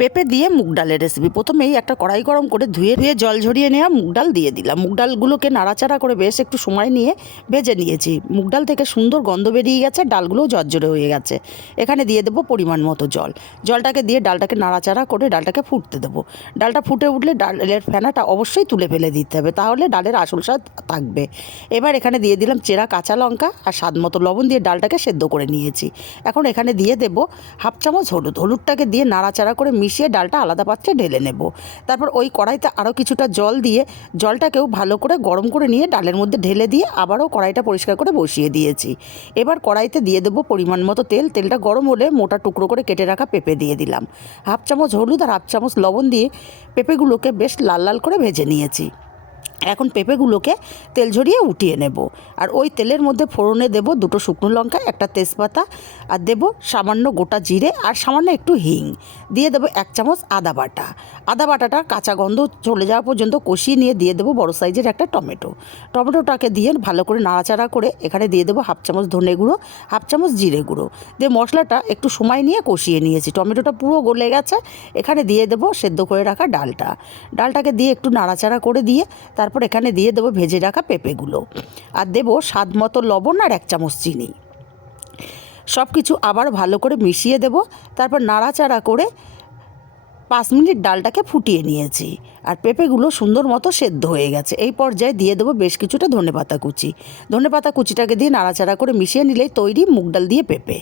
পেঁপে দিয়ে মুগ ডালের রেসিপি। প্রথমেই একটা কড়াই গরম করে ধুয়ে জল ঝরিয়ে নেওয়া মুগ ডাল দিয়ে দিলাম। মুগ ডালগুলোকে নাড়াচাড়া করে বেশ একটু সময় নিয়ে ভেজে নিয়েছি। মুগ ডাল থেকে সুন্দর গন্ধ বেরিয়ে গেছে, ডালগুলোও ঝরঝরে হয়ে গেছে। এখানে দিয়ে দেবো পরিমাণ মতো জল। জলটাকে দিয়ে ডালটাকে নাড়াচাড়া করে ডালটাকে ফুটতে দেবো। ডালটা ফুটে উঠলে ডালের ফেনাটা অবশ্যই তুলে ফেলে দিতে হবে, তাহলে ডালের আসল স্বাদ থাকবে। এবার এখানে দিয়ে দিলাম চেরা কাঁচা লঙ্কা আর স্বাদ মতো লবণ দিয়ে ডালটাকে সেদ্ধ করে নিয়েছি। এখন এখানে দিয়ে দেবো হাফ চামচ হলুদ। হলুদটাকে দিয়ে নাড়াচাড়া করে মিশিয়ে ডালটা আলাদা পাত্রে ঢেলে নেব। তারপর ওই কড়াইতে আরও কিছুটা জল দিয়ে জলটাকেও ভালো করে গরম করে নিয়ে ডালের মধ্যে ঢেলে দিয়ে আবারও কড়াইটা পরিষ্কার করে বসিয়ে দিয়েছি। এবার কড়াইতে দিয়ে দেবো পরিমাণ মতো তেল। তেলটা গরম হলে মোটা টুকরো করে কেটে রাখা পেঁপে দিয়ে দিলাম। হাফ চামচ হলুদ আর হাফ চামচ লবণ দিয়ে পেঁপেগুলোকে বেশ লাল লাল করে ভেজে নিয়েছি। এখন পেঁপেগুলোকে তেল ঝরিয়ে উঠিয়ে নেব। আর ওই তেলের মধ্যে ফোড়নে দেব দুটো শুকনো লঙ্কা, একটা তেজপাতা, আর দেব সামান্য গোটা জিরে আর সামান্য একটু হিং। দিয়ে দেবো 1 চামচ আদা বাটা। আদা বাটাটা কাঁচা গন্ধ চলে যাওয়া পর্যন্ত কষিয়ে নিয়ে দিয়ে দেবো বড় সাইজের একটা টমেটো। টমেটোটাকে দিয়ে ভালো করে নাড়াচাড়া করে এখানে দিয়ে দেবো হাফ চামচ ধনে গুঁড়ো, হাফ চামচ জিরে গুঁড়ো দিয়ে মশলাটা একটু সময় নিয়ে কষিয়ে নিয়েছি। টমেটোটা পুরো গলে গেছে। এখানে দিয়ে দেবো সেদ্ধ করে রাখা ডালটাকে দিয়ে একটু নাড়াচাড়া করে দিয়ে তারপর এখানে দিয়ে দেবো ভেজে রাখা পেঁপেগুলো আর দেবো স্বাদ মতো লবণ আর 1 চামচ চিনি। সব কিছু আবার ভালো করে মিশিয়ে দেব। তারপর নাড়াচাড়া করে 5 মিনিট ডালটাকে ফুটিয়ে নিয়েছি আর পেঁপেগুলো সুন্দর মতো সেদ্ধ হয়ে গেছে। এই পর্যায়ে দিয়ে দেবো বেশ কিছুটা ধনেপাতা কুচি। ধনেপাতা কুচিটাকে দিয়ে নাড়াচাড়া করে মিশিয়ে নিলেই তৈরি মুগ ডাল দিয়ে পেঁপে।